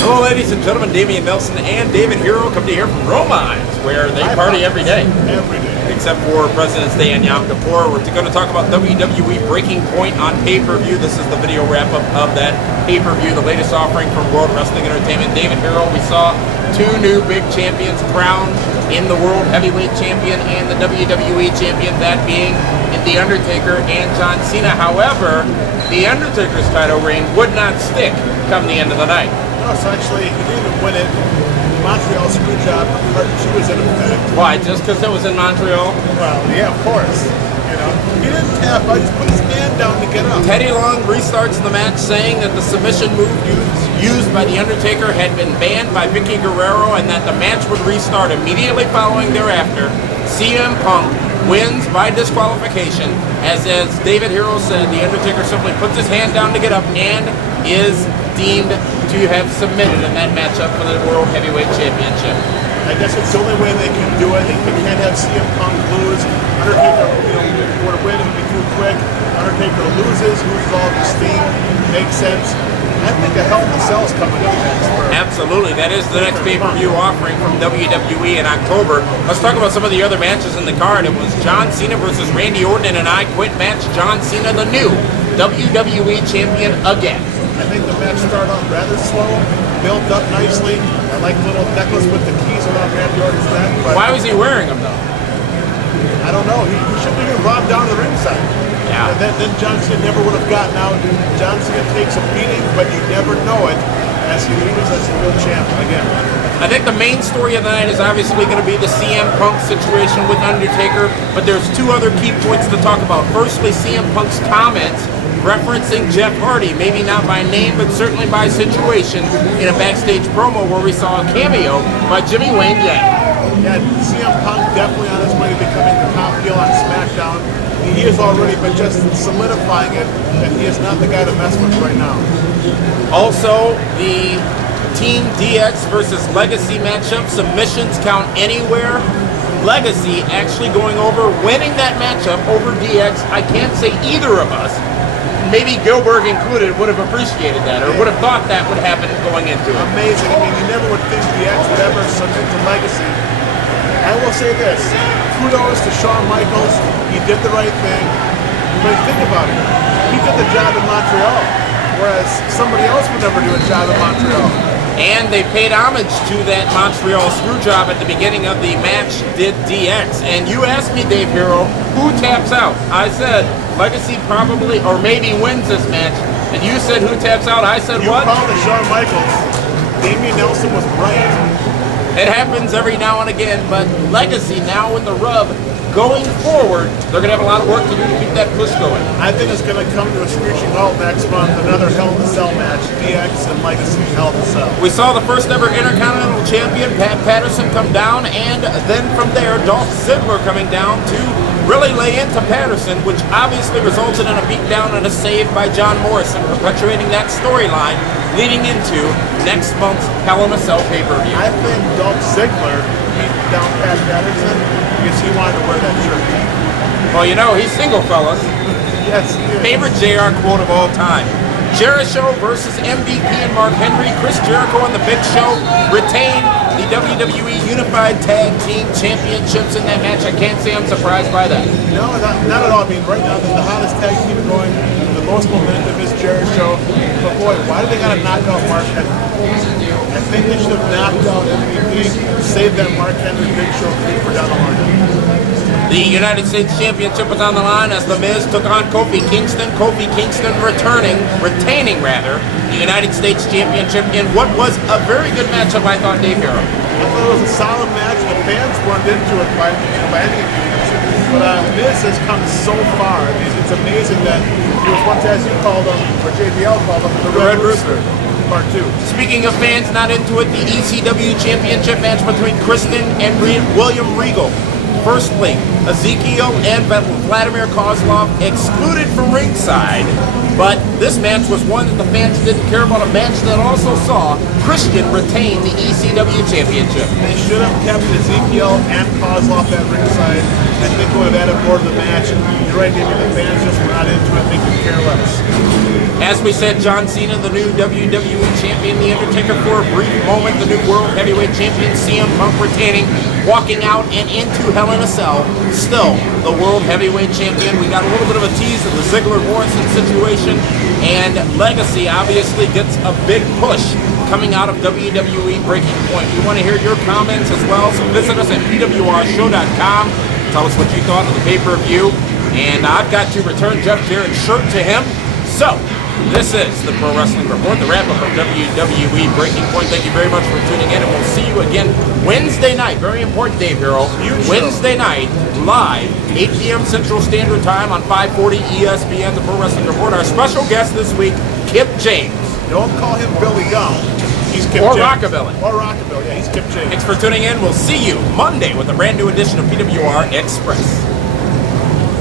Hello, ladies and gentlemen. Damian Nelson and David Hero come to here from Romines, where they party every day. Every day. Except for President's Day and Yom Kippur. We're going to talk about WWE Breaking Point on pay-per-view. This is the video wrap-up of that pay-per-view, the latest offering from World Wrestling Entertainment. David Hero, we saw two new big champions crowned in the World Heavyweight Champion and the WWE Champion, that being The Undertaker and John Cena. However, The Undertaker's title reign would not stick come the end of the night. No, so actually, he didn't even win it. Montreal Screwjob, part 2 is in effect. Why? Just because it was in Montreal? Well, yeah, of course. You know, he didn't tap out, he just put his hand down to get up. Teddy Long restarts the match saying that the submission move used by The Undertaker had been banned by Vicky Guerrero and that the match would restart immediately following thereafter. CM Punk wins by disqualification. As David Hero said, The Undertaker simply puts his hand down to get up and is deemed to have submitted in that matchup for the World Heavyweight Championship. I guess it's the only way they can do it. They can't have CM Punk lose. Undertaker, would win, it would be too quick. Undertaker loses all of his steam. Makes sense. I think a Hell in a Cell is coming up next. Absolutely. That is the next pay-per-view offering from WWE in October. Let's talk about some of the other matches in the card. It was John Cena versus Randy Orton in an I Quit match. John Cena, the new WWE Champion again. I think the match started off rather slow, built up nicely. I like the little necklace with the keys around Randy Orton's neck. But why was he wearing them, though? I don't know. He should have been brought down to the ringside. Yeah. And then John Cena never would have gotten out. John Cena takes a beating, but you never know it as he leaves as a real champ again. I think the main story of the night is obviously going to be the CM Punk situation with Undertaker, but there's two other key points to talk about. Firstly, CM Punk's comments referencing Jeff Hardy, maybe not by name, but certainly by situation, in a backstage promo where we saw a cameo by Jimmy Wayne Yang. Yeah, CM Punk definitely on his way to becoming the top heel on SmackDown. He is already, but just solidifying it, and he is not the guy to mess with right now. Also, the Team DX versus Legacy matchup, submissions count anywhere. Legacy actually going over, winning that matchup over DX. I can't say either of us, maybe Gilbert included, would have appreciated that or would have thought that would happen going into it. Amazing. I mean, you never would think DX would ever submit to Legacy. I will say this, kudos to Shawn Michaels. He did the right thing. But think about it. He did the job in Montreal, whereas somebody else would never do a job in Montreal. And they paid homage to that Montreal screw job at the beginning of the match, did DX. And you asked me, Dave Hero, who taps out? I said Legacy probably or maybe wins this match. And you said who taps out? I said what? You called it Shawn Michaels. Damian Nelson was right. It happens every now and again, but Legacy now with the rub going forward, they're going to have a lot of work to do to keep that push going. I think it's going to come to a screeching halt next month, another Hell in a Cell match, DX and Legacy Hell in a Cell. We saw the first ever Intercontinental Champion, Patterson, come down, and then from there, Dolph Ziggler coming down to really lay into Patterson, which obviously resulted in a beatdown and a save by John Morrison, perpetuating that storyline leading into next month's Hell in a Cell pay-per-view. I think Dolph Ziggler beat down Pat Patterson because he wanted to wear that shirt. Well, you know, he's single, fellas. Yes, he is. Favorite JR quote of all time. Jericho versus MVP and Mark Henry. Chris Jericho and the Big Show retain the WWE Unified Tag Team Championships in that match. I can't say I'm surprised by that. No, not at all. I mean, right now, the hottest tag team going, the most momentum is Jericho. But boy, why do they got to knock out Mark Henry? I think they should have knocked out MVP, saved that Mark Henry Big Show for down the line. The United States Championship was on the line as The Miz took on Kofi Kingston. Kofi Kingston retaining the United States Championship in what was a very good matchup, I thought, Dave Hero. I thought it was a solid match. The fans weren't into it by any means. But Miz has come so far. I mean, it's amazing that he was once, as you called him, or JBL called him, the Red Rooster. Part 2. Speaking of fans not into it, the ECW Championship match between Kristen and William Regal. Firstly, Ezekiel and Vladimir Kozlov excluded from ringside, but this match was one that the fans didn't care about, a match that also saw Christian retain the ECW Championship. They should have kept Ezekiel and Kozlov at ringside. I think would have added more to the match. You're right, David, the fans just were not into it, they could care less. As we said, John Cena, the new WWE Champion, The Undertaker for a brief moment, the new World Heavyweight Champion, CM Punk retaining, walking out and into Hell in a Cell, still the World Heavyweight Champion. We got a little bit of a tease of the Ziggler-Morrison situation, and Legacy obviously gets a big push coming out of WWE Breaking Point. We want to hear your comments as well, so visit us at pwrshow.com. Tell us what you thought of the pay-per-view, and I've got to return Jeff Jarrett's shirt to him. So, this is the Pro Wrestling Report, the wrap-up of WWE Breaking Point. Thank you very much for tuning in, and we'll see you again Wednesday night. Very important, Dave Hero. Wednesday night, live, 8 p.m. Central Standard Time on 540 ESPN, the Pro Wrestling Report. Our special guest this week, Kip James. Don't call him Billy Gunn. He's Kip Or James. Rockabilly. Or Rockabilly, yeah, he's Kip James. Thanks for tuning in. We'll see you Monday with a brand new edition of PWR Express.